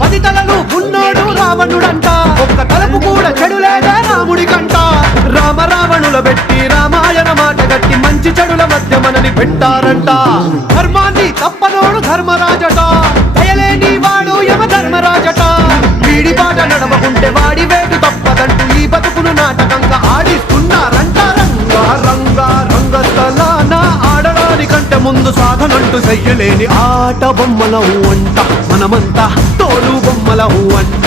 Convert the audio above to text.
10 తలలు ఉన్నోడు రావణుడంట, ఒక్క తలపు కూడా చెడు లేదా రాముడి కంట. రామ రావణుల పెట్టి రామాయణ మాట గట్టి మంచి చెడుల మధ్య మనని పెట్టారంట. ధర్మాన్ని తప్పనోడు ధర్మరాజట, దయలేని వాడు యమ ధర్మరాజట. వీడి బాట నడవకుంటే వాడి వేటు తప్పదంటూ ఈ బతుకును నాటకంగా ఆడిస్తున్నారంట. రంగా రంగా రంగస్థలాన ఆడడానికంటే ముందు సాధనంటూ చెయ్యలేని ఆట బొమ్మలవు అంట. మనమంతా తోలు బొమ్మలవు అంట.